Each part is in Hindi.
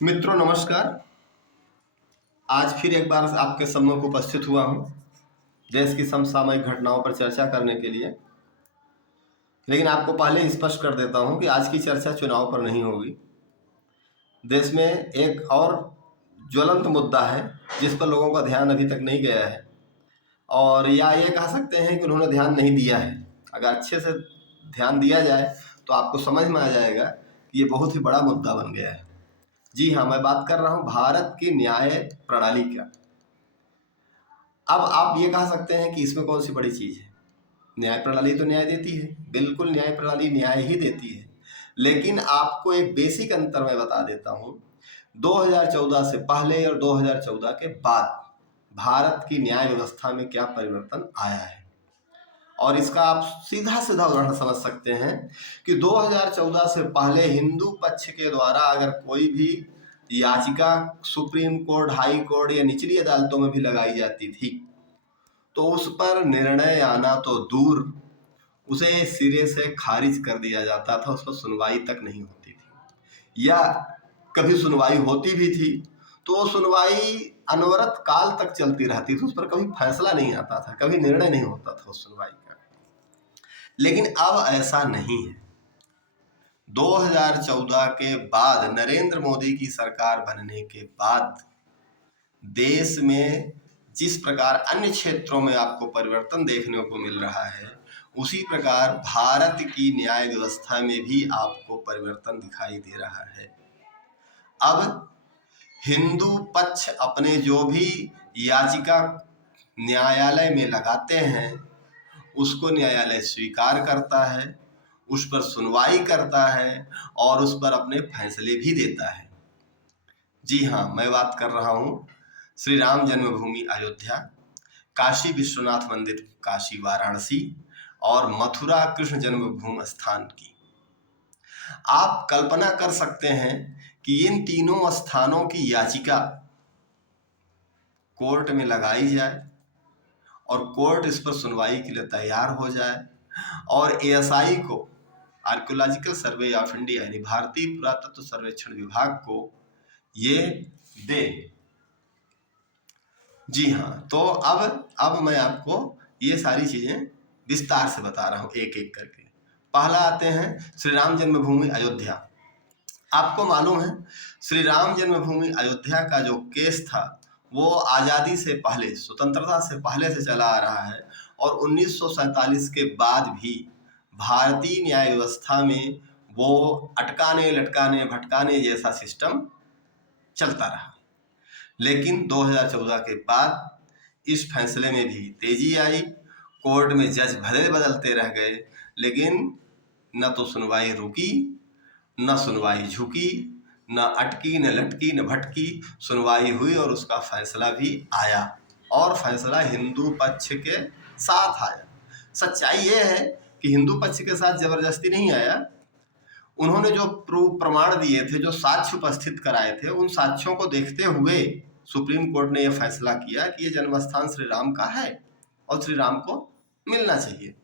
मित्रों नमस्कार। आज फिर एक बार आपके सम्मुख उपस्थित हुआ हूँ देश की समसामयिक घटनाओं पर चर्चा करने के लिए। लेकिन आपको पहले स्पष्ट कर देता हूँ कि आज की चर्चा चुनाव पर नहीं होगी। देश में एक और ज्वलंत मुद्दा है जिस पर लोगों का ध्यान अभी तक नहीं गया है, और या ये कह सकते हैं कि उन्होंने ध्यान नहीं दिया है। अगर अच्छे से ध्यान दिया जाए तो आपको समझ में आ जाएगा कि ये बहुत ही बड़ा मुद्दा बन गया है। जी हाँ, मैं बात कर रहा हूँ भारत की न्याय प्रणाली का। अब आप ये कह सकते हैं कि इसमें कौन सी बड़ी चीज़ है। न्याय प्रणाली तो न्याय देती है, बिल्कुल न्याय प्रणाली न्याय ही देती है। लेकिन आपको एक बेसिक अंतर मैं बता देता हूँ। 2014 से पहले और 2014 के बाद भारत की न्याय व्यवस्था में क्या परिवर्तन आया है, और इसका आप सीधा सीधा उदाहरण समझ सकते हैं कि 2014 से पहले हिंदू पक्ष के द्वारा अगर कोई भी याचिका सुप्रीम कोर्ट, हाई कोर्ट या निचली अदालतों में भी लगाई जाती थी तो उस पर निर्णय आना तो दूर, उसे सिरे से खारिज कर दिया जाता था। उस पर सुनवाई तक नहीं होती थी, या कभी सुनवाई होती भी थी तो सुनवाई अनवरत काल तक चलती रहती थी। उस पर कभी फैसला नहीं आता था, कभी निर्णय नहीं होता था उस सुनवाई का। लेकिन अब ऐसा नहीं है। 2014 के बाद, नरेंद्र मोदी की सरकार बनने के बाद देश में जिस प्रकार अन्य क्षेत्रों में आपको परिवर्तन देखने को मिल रहा है, उसी प्रकार भारत की न्याय व्यवस्था में भी आपको परिवर्तन दिखाई दे रहा है। अब हिंदू पक्ष अपने जो भी याचिका न्यायालय में लगाते हैं उसको न्यायालय स्वीकार करता है, उस पर सुनवाई करता है और उस पर अपने फैसले भी देता है। जी हाँ, मैं बात कर रहा हूँ श्री राम जन्मभूमि अयोध्या, काशी विश्वनाथ मंदिर काशी वाराणसी और मथुरा कृष्ण जन्मभूमि स्थान की। आप कल्पना कर सकते हैं कि इन तीनों स्थानों की याचिका कोर्ट में लगाई जाए और कोर्ट इस पर सुनवाई के लिए तैयार हो जाए और एएसआई को, आर्कियोलॉजिकल सर्वे ऑफ इंडिया यानी भारतीय पुरातत्व सर्वेक्षण विभाग को ये दे। जी हाँ, तो अब मैं आपको ये सारी चीजें विस्तार से बता रहा हूँ एक एक करके। पहला आते हैं श्री राम जन्मभूमि अयोध्या। आपको मालूम है श्री राम जन्मभूमि अयोध्या का जो केस था वो आज़ादी से पहले, स्वतंत्रता से पहले से चला आ रहा है, और 1947 के बाद भी भारतीय न्याय व्यवस्था में वो अटकाने लटकाने भटकाने जैसा सिस्टम चलता रहा। लेकिन 2014 के बाद इस फैसले में भी तेजी आई। कोर्ट में जज भले बदलते रह गए, लेकिन न तो सुनवाई रुकी, न सुनवाई झुकी, न अटकी, न लटकी, न भटकी। सुनवाई हुई और उसका फैसला भी आया, और फैसला हिंदू पक्ष के साथ आया। सच्चाई ये है कि हिंदू पक्ष के साथ जबरदस्ती नहीं आया। उन्होंने जो प्रमाण दिए थे, जो साक्ष्य उपस्थित कराए थे, उन साक्ष्यों को देखते हुए सुप्रीम कोर्ट ने यह फैसला किया कि ये जन्मस्थान श्री राम का है और श्री राम को मिलना चाहिए।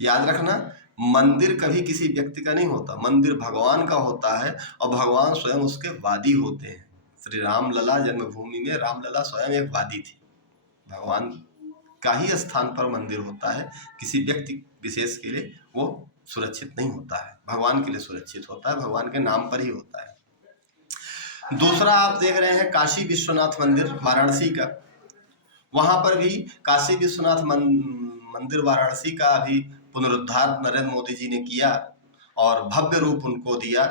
याद रखना, मंदिर कभी किसी व्यक्ति का नहीं होता, मंदिर भगवान का होता है और भगवान स्वयं उसके वादी होते हैं। श्री राम लला जन्मभूमि में रामलला स्वयं एक वादी थी। भगवान का ही स्थान पर मंदिर होता है, किसी व्यक्ति विशेष के लिए वो सुरक्षित नहीं होता है, भगवान के लिए सुरक्षित होता है, भगवान के नाम पर ही होता है। दूसरा आप देख रहे हैं काशी विश्वनाथ मंदिर वाराणसी का। वहां पर भी काशी विश्वनाथ मंदिर वाराणसी का भी पुनरुद्धार नरेंद्र मोदी जी ने किया और भव्य रूप उनको दिया।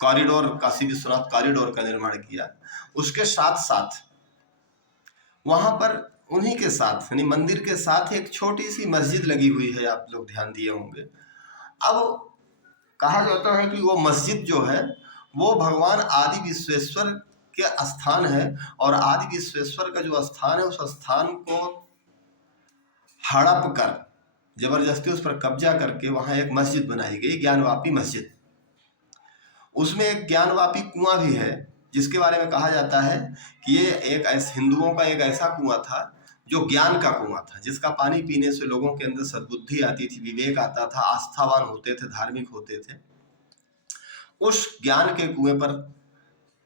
कॉरिडोर, काशी विश्वनाथ कॉरिडोर का निर्माण किया। उसके साथ साथ वहां पर उन्हीं के साथ यानी मंदिर के साथ एक छोटी सी मस्जिद लगी हुई है, आप लोग ध्यान दिए होंगे। अब कहा जाता है कि वो मस्जिद जो है वो भगवान आदि विश्वेश्वर के स्थान है, और आदि विश्वेश्वर का जो स्थान है उस स्थान को हड़प कर जबरदस्ती उस पर कब्जा करके वहां एक मस्जिद बनाई गई, ज्ञानवापी मस्जिद। उसमें एक ज्ञानवापी कुआं भी है, जिसके बारे में कहा जाता है कि ये एक हिंदुओं का एक ऐसा कुआं था जो ज्ञान का कुआं था, जिसका पानी पीने से लोगों के अंदर सद्बुद्धि आती थी, विवेक आता था, आस्थावान होते थे, धार्मिक होते थे। उस ज्ञान के कुएं पर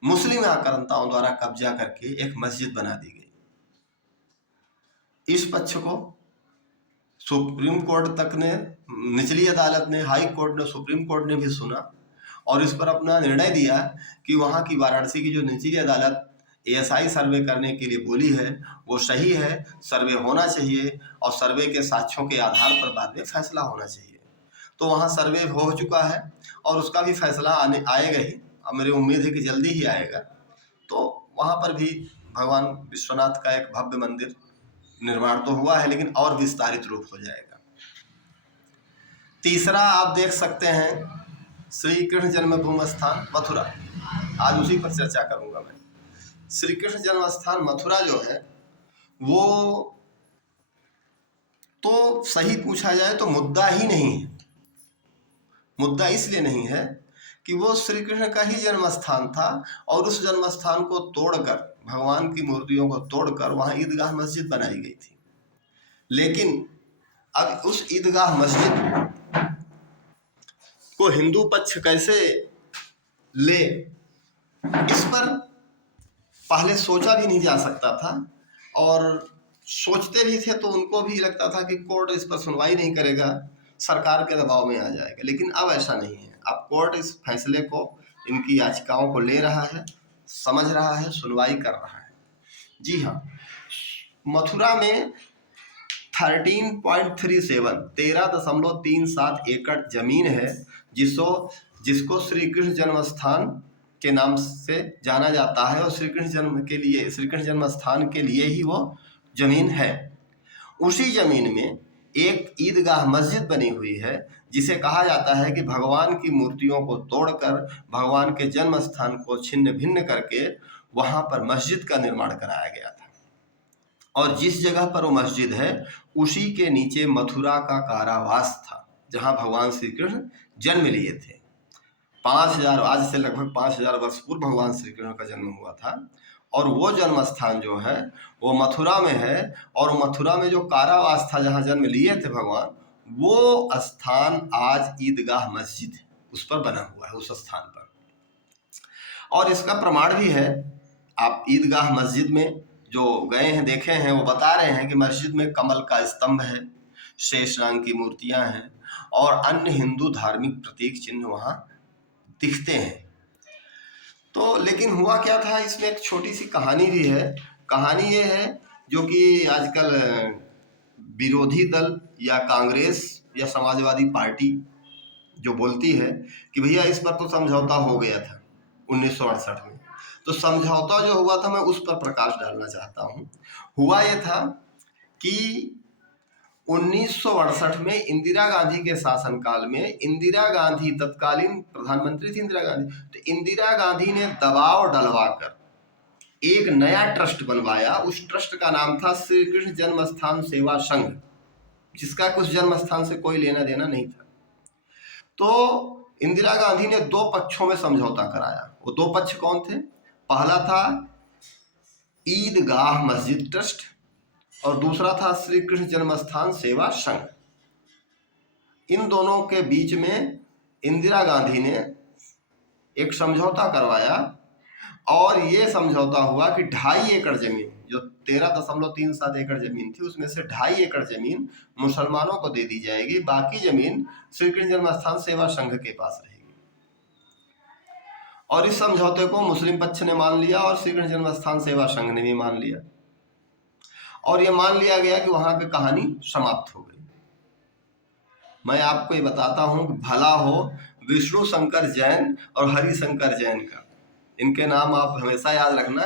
मुस्लिम आक्रांताओं द्वारा कब्जा करके एक मस्जिद बना दी गई। इस पक्ष को सुप्रीम कोर्ट तक ने, निचली अदालत ने, हाई कोर्ट ने, सुप्रीम कोर्ट ने भी सुना और इस पर अपना निर्णय दिया कि वहाँ की वाराणसी की जो निचली अदालत एएसआई सर्वे करने के लिए बोली है वो सही है, सर्वे होना चाहिए और सर्वे के साक्ष्यों के आधार पर बाद में फैसला होना चाहिए। तो वहाँ सर्वे हो चुका है और उसका भी फैसला आएगा ही, अब मेरी उम्मीद है कि जल्दी ही आएगा। तो वहाँ पर भी भगवान विश्वनाथ का एक भव्य मंदिर निर्माण तो हुआ है, लेकिन और विस्तारित रूप हो जाएगा। तीसरा आप देख सकते हैं श्री कृष्ण जन्मभूमि स्थान मथुरा, आज उसी पर चर्चा करूंगा मैं। श्री कृष्ण जन्म स्थान मथुरा जो है वो तो सही पूछा जाए तो मुद्दा ही नहीं है। मुद्दा इसलिए नहीं है कि वो श्री कृष्ण का ही जन्म स्थान था और उस जन्म स्थान को तोड़कर, भगवान की मूर्तियों को तोड़कर वहाँ ईदगाह मस्जिद बनाई गई थी। लेकिन अब उस ईदगाह मस्जिद को हिंदू पक्ष कैसे ले, इस पर पहले सोचा भी नहीं जा सकता था और सोचते भी थे तो उनको भी लगता था कि कोर्ट इस पर सुनवाई नहीं करेगा, सरकार के दबाव में आ जाएगा। लेकिन अब ऐसा नहीं है, अब कोर्ट इस फैसले को, इनकी याचिकाओं को ले रहा है, समझ रहा है, सुनवाई कर रहा है। जी हाँ, मथुरा में 13.37 एकड़ जमीन है जिसको श्री कृष्ण जन्म स्थान के नाम से जाना जाता है और श्री कृष्ण जन्म स्थान के लिए ही वो जमीन है। उसी जमीन में एक ईदगाह मस्जिद बनी हुई है जिसे कहा जाता है कि भगवान की मूर्तियों को तोड़कर भगवान के जन्म स्थान को छिन्न भिन्न करके वहां पर मस्जिद का निर्माण कराया गया था। और जिस जगह पर वो मस्जिद है उसी के नीचे मथुरा का कारावास था जहां भगवान श्री कृष्ण जन्म लिए थे। 5000 आज से लगभग 5000 वर्ष पूर्व भगवान श्री कृष्ण का जन्म हुआ था और वो जन्म स्थान जो है वो मथुरा में है। और मथुरा में जो कारावास था जहाँ जन्म लिए थे भगवान, वो स्थान आज ईदगाह मस्जिद है, उस पर बना हुआ है, उस स्थान पर। और इसका प्रमाण भी है, आप ईदगाह मस्जिद में जो गए हैं, देखे हैं, वो बता रहे हैं कि मस्जिद में कमल का स्तंभ है, शेषनाग की मूर्तियां हैं और अन्य हिंदू धार्मिक प्रतीक चिन्ह वहाँ दिखते हैं। तो लेकिन हुआ क्या था, इसमें एक छोटी सी कहानी भी है। कहानी ये है जो कि आजकल विरोधी दल या कांग्रेस या समाजवादी पार्टी जो बोलती है कि भैया इस पर तो समझौता हो गया था 1968 में। तो समझौता जो हुआ था मैं उस पर प्रकाश डालना चाहता हूँ। हुआ ये था कि 1968 में इंदिरा गांधी के शासनकाल में, इंदिरा गांधी तत्कालीन प्रधानमंत्री थी इंदिरा गांधी, तो इंदिरा गांधी ने दबाव डलवाकर एक नया ट्रस्ट बनवाया। उस ट्रस्ट का नाम था श्री कृष्ण जन्म स्थान सेवा संघ, जिसका कुछ जन्म स्थान से कोई लेना देना नहीं था। तो इंदिरा गांधी ने दो पक्षों में समझौता कराया। वो दो पक्ष कौन थे? पहला था ईदगाह मस्जिद ट्रस्ट और दूसरा था श्री कृष्ण जन्म स्थान सेवा संघ। इन दोनों के बीच में इंदिरा गांधी ने एक समझौता करवाया और ये समझौता हुआ कि 2.5 एकड़ जमीन, जो 13.37 एकड़ जमीन थी, उसमें से 2.5 एकड़ जमीन मुसलमानों को दे दी जाएगी, बाकी जमीन श्री कृष्ण जन्म स्थान सेवा संघ के पास रहेगी। और इस समझौते को मुस्लिम पक्ष ने मान लिया और श्री कृष्ण जन्म स्थान सेवा संघ ने भी मान लिया और ये मान लिया गया कि वहां की कहानी समाप्त हो गई। मैं आपको ये बताता हूं कि भला हो विष्णु शंकर जैन और हरिशंकर जैन का, इनके नाम आप हमेशा याद रखना।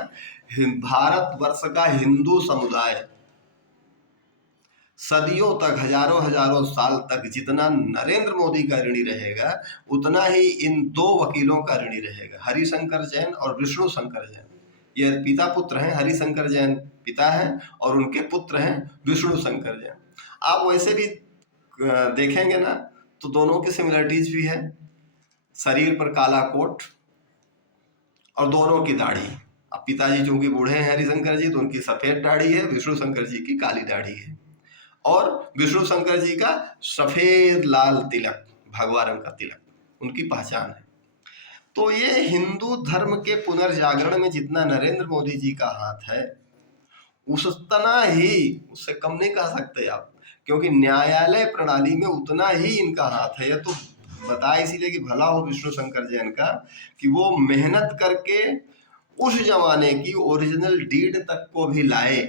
भारतवर्ष का हिंदू समुदाय सदियों तक, हजारों साल तक जितना नरेंद्र मोदी का ऋणी रहेगा उतना ही इन दो वकीलों का ऋणी रहेगा, हरिशंकर जैन और विष्णु शंकर जैन। ये पिता पुत्र हैं, हरिशंकर जैन पिता हैं और उनके पुत्र हैं विष्णु शंकर जैन। आप वैसे भी देखेंगे ना तो दोनों की सिमिलरिटीज भी है, शरीर पर काला कोट और दोनों की दाढ़ी। अब पिताजी चूंकि बूढ़े हैं हरिशंकर जी, तो उनकी सफेद दाढ़ी है, विष्णु शंकर जी की काली दाढ़ी है और विष्णु शंकर जी का सफेद लाल तिलक, भगवा रंग का तिलक उनकी पहचान है। तो ये हिंदू धर्म के पुनर्जागरण में जितना नरेंद्र मोदी जी का हाथ है, उस उतना ही, उससे कम नहीं कह सकते आप, क्योंकि न्यायालय प्रणाली में उतना ही इनका हाथ है। ये तो बताया इसीलिए कि भला हो विष्णु शंकर जैन का, कि वो मेहनत करके उस जमाने की ओरिजिनल डीड तक को भी लाए,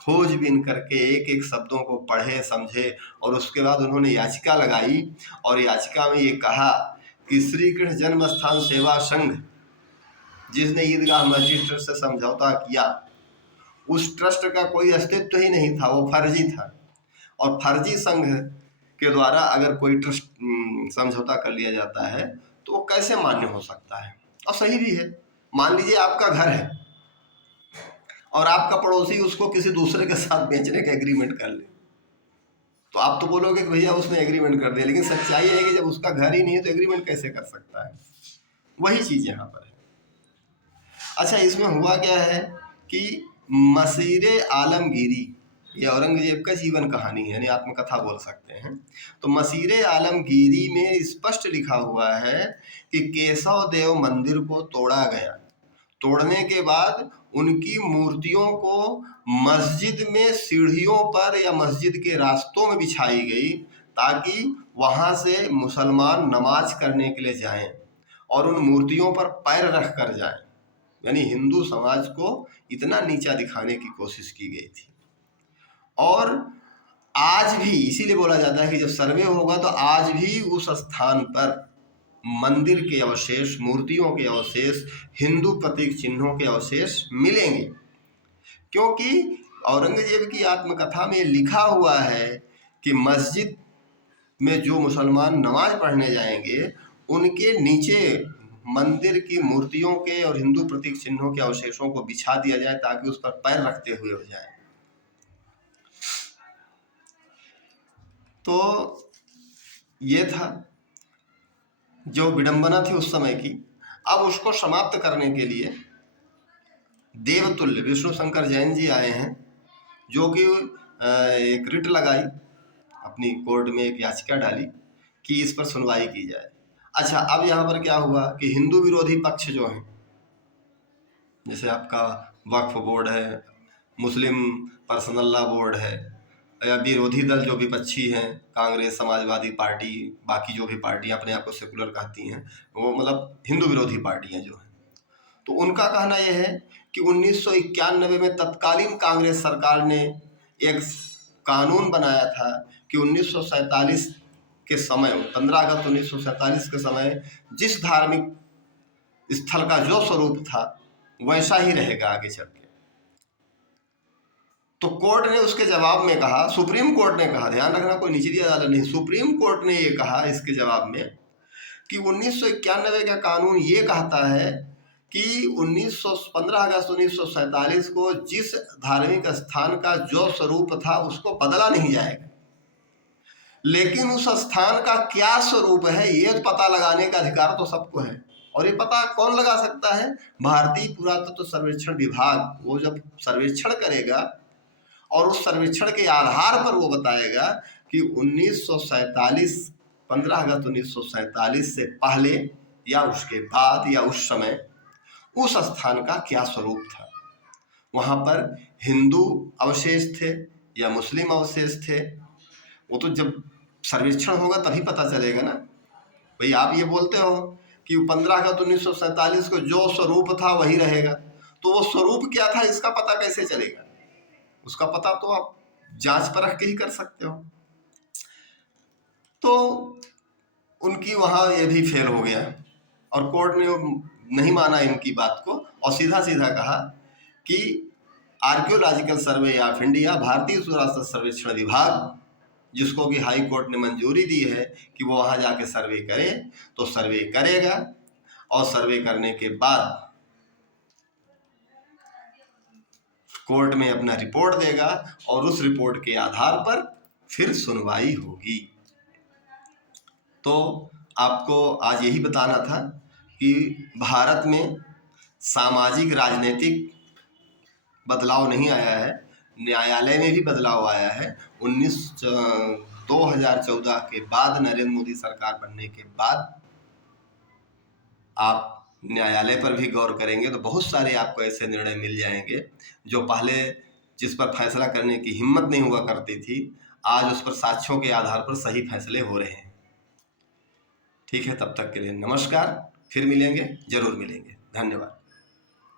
खोजबीन करके एक एक शब्दों को पढ़े समझे, और उसके बाद उन्होंने याचिका लगाई, और याचिका में ये कहा कि श्री कृष्ण जन्म स्थान सेवा संघ जिसने ईदगाह मस्जिद ट्रस्ट से समझौता किया, उस ट्रस्ट का कोई अस्तित्व ही नहीं था, वो फर्जी था। और फर्जी संघ के द्वारा अगर कोई ट्रस्ट समझौता कर लिया जाता है तो वो कैसे मान्य हो सकता है। और सही भी है। मान लीजिए आपका घर है और आपका पड़ोसी उसको किसी दूसरे के साथ बेचने का एग्रीमेंट कर ले, तो आप तो बोलोगे कि भैया उसने एग्रीमेंट कर दिया, लेकिन सच्चाई है कि जब उसका घर ही नहीं है तो एग्रीमेंट कैसे कर सकता है। वही चीज यहाँ पर है। अच्छा, इसमें हुआ क्या है कि मसीरे आलमगीरी, ये औरंगजेब का जीवन कहानी है, यानी आत्मकथा बोल सकते हैं। तो मसीरे आलमगीरी में स्पष्ट लिखा हुआ है कि केशव देव मंदिर को तोड़ा गया। तोड़ने के बाद उनकी मूर्तियों को मस्जिद में सीढ़ियों पर या मस्जिद के रास्तों में बिछाई गई, ताकि वहां से मुसलमान नमाज करने के लिए जाएं और उन मूर्तियों पर पैर रख कर जाएं। यानी हिंदू समाज को इतना नीचा दिखाने की कोशिश की गई थी। और आज भी इसीलिए बोला जाता है कि जब सर्वे होगा तो आज भी उस स्थान पर मंदिर के अवशेष, मूर्तियों के अवशेष, हिंदू प्रतीक चिन्हों के अवशेष मिलेंगे, क्योंकि औरंगजेब की आत्मकथा में लिखा हुआ है कि मस्जिद में जो मुसलमान नमाज पढ़ने जाएंगे उनके नीचे मंदिर की मूर्तियों के और हिंदू प्रतीक चिन्हों के अवशेषों को बिछा दिया जाए, ताकि उस पर पैर रखते हुए हो जाए। तो ये था जो विडंबना थी उस समय की। अब उसको समाप्त करने के लिए देवतुल्य विष्णु शंकर जैन जी आए हैं, जो कि एक रिट लगाई, अपनी कोर्ट में एक याचिका डाली कि इस पर सुनवाई की जाए। अच्छा, अब यहाँ पर क्या हुआ कि हिंदू विरोधी पक्ष जो हैं, जैसे आपका वक्फ बोर्ड है, मुस्लिम पर्सनल लॉ बोर्ड है, या विरोधी दल जो विपक्षी हैं, कांग्रेस, समाजवादी पार्टी, बाकी जो भी पार्टियां अपने आप को सेकुलर कहती हैं, वो मतलब हिंदू विरोधी पार्टियां जो हैं, तो उनका कहना यह है कि 1991 में तत्कालीन कांग्रेस सरकार ने एक कानून बनाया था कि 1947 के समय, 15 अगस्त 1947 के समय जिस धार्मिक स्थल का जो स्वरूप था वैसा ही रहेगा आगे चल के। तो कोर्ट ने उसके जवाब में कहा, सुप्रीम कोर्ट ने कहा, ध्यान रखना कोई निचली अदालत नहीं, सुप्रीम कोर्ट ने ये कहा इसके जवाब में कि 1991 का कानून ये कहता है कि 15 अगस्त 1947 को जिस धार्मिक स्थान का जो स्वरूप था उसको बदला नहीं जाएगा, लेकिन उस स्थान का क्या स्वरूप है ये पता लगाने का अधिकार तो सबको है। और ये पता कौन लगा सकता है? भारतीय पुरातत्व सर्वेक्षण विभाग। वो जब सर्वेक्षण करेगा और उस सर्वेक्षण के आधार पर वो बताएगा कि 1947, 15 अगस्त 1947 से पहले या उसके बाद या उस समय उस स्थान का क्या स्वरूप था। वहाँ पर हिंदू अवशेष थे या मुस्लिम अवशेष थे, वो तो जब सर्वेक्षण होगा तभी पता चलेगा ना। भाई आप ये बोलते हो कि 15 अगस्त 1947 को जो स्वरूप था वही रहेगा, तो वो स्वरूप क्या था इसका पता कैसे चलेगा? उसका पता तो आप जांच परख के ही कर सकते हो। तो उनकी वहाँ ये भी फेल हो गया और कोर्ट ने नहीं माना इनकी बात को और सीधा सीधा कहा कि आर्कियोलॉजिकल सर्वे ऑफ इंडिया, भारतीय पुरातत्व सर्वेक्षण विभाग, जिसको कि हाई कोर्ट ने मंजूरी दी है कि वो वहाँ जाके सर्वे करे, तो सर्वे करेगा और सर्वे करने के बाद कोर्ट में अपना रिपोर्ट देगा और उस रिपोर्ट के आधार पर फिर सुनवाई होगी। तो आपको आज यही बताना था कि भारत में सामाजिक राजनीतिक बदलाव नहीं आया है, न्यायालय में भी बदलाव आया है। 2014 के बाद, नरेंद्र मोदी सरकार बनने के बाद आप न्यायालय पर भी गौर करेंगे तो बहुत सारे आपको ऐसे निर्णय मिल जाएंगे जो पहले जिस पर फैसला करने की हिम्मत नहीं हुआ करती थी, आज उस पर साक्ष्यों के आधार पर सही फैसले हो रहे हैं। ठीक है, तब तक के लिए नमस्कार, फिर मिलेंगे, जरूर मिलेंगे, धन्यवाद।